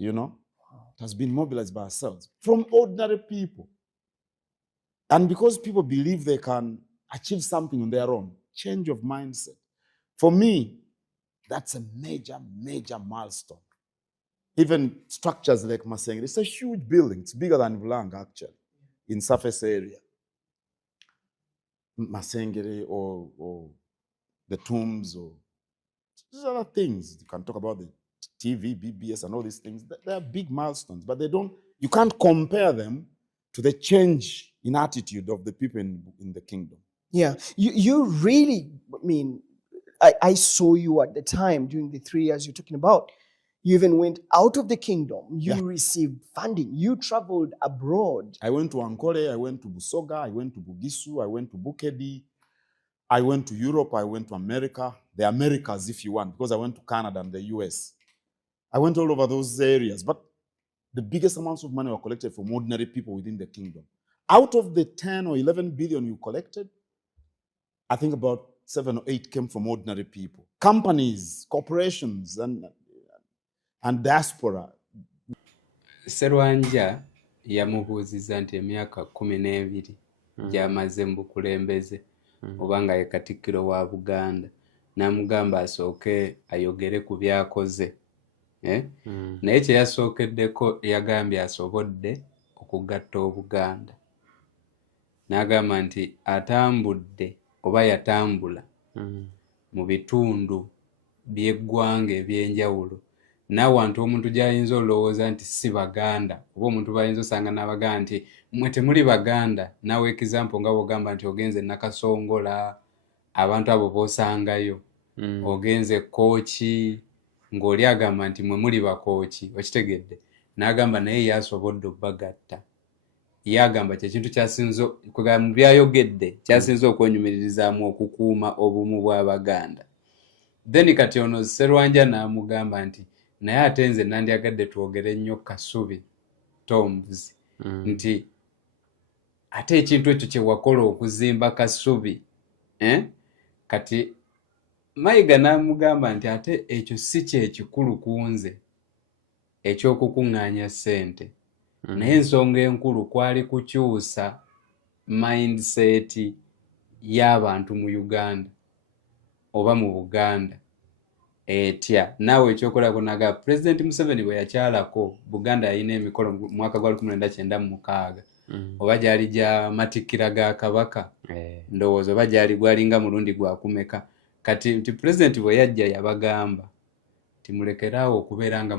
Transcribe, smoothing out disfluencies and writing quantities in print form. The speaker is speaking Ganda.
you know. It has been mobilized by ourselves from ordinary people. And because people believe they can achieve something on their own, change of mindset. For me, that's a major, major milestone. Even structures like Masengere, it's a huge building. It's bigger than Bulang, actually, in surface area. Masengere or the tombs or these other things. You can talk about the TV, BBS, and all these things. They are big milestones, but you can't compare them to the change in attitude of the people in the kingdom. Yeah, you really, I mean, I saw you at the time during the 3 years you're talking about. You even went out of the kingdom. You received funding. You traveled abroad. I went to Ankole, I went to Busoga, I went to Bugisu, I went to Bukedi, I went to Europe, I went to America. The Americas, if you want, because I went to Canada and the US. I went all over those areas, but the biggest amounts of money were collected from ordinary people within the kingdom. Out of the 10 or 11 billion you collected, I think about 7 or 8 came from ordinary people. Companies, corporations, and diaspora. Sserwanja yamubuuziza nti emyaka 12 gy'amaze mu bukulembeze obanga ye Katikkiro wa Buganda, n'amugamba asooke ayogere ku byakoze. Naye kye yasookeddeko yagambye asobodde okugatta Obuganda. N'agamba nti atambudde oba yatambula mu bitundu by'eggwanga eby'enjawulo n'awantu omuntu gy'ayinza olowooza nti si Baganda, oba omuntu bayinza osanga n'Abaganda nti mmwe temuli Baganda. Nawe example nga bw'ogamba nti ogenze Nakasongola, abantu abo b'osangayo, ogenze Kooki, ng'oli agamba nti mmwe muli Bakooki, okitegedde. N'agamba naye yasobodde obbagatta. Yagamba kyekintu kyasinze mu byayogedde kyasinze okwenyumiririzaamu okukuuma obumu bw'Abaganda. Then kati ono Sserwanja n'amugamba nti naye ate nze nandyagadde twogere nnyo Kasubi Tombs nti ate ekintu ekyo kye wakola okuzimba Kasubi, kati Mayiga n'amugamba nti ate ekyo si kyekikulu ku nze ekyokukuŋŋaanya ssente, naye ensonga enkulu kwali kukyusa mindset y'abantu mu Uganda oba mu Buganda etya. Naawe ekyokola kunaga President Museveni bwe yakyalako Buganda yalina emikolo mu mwaka gwa 1996 oba gyali gya matikkira ga Kabaka, ndowooza oba gwalinga mulundi gwa kumeka. Kati nti President bwe yajja yabagamba timulekerawo okubeera nga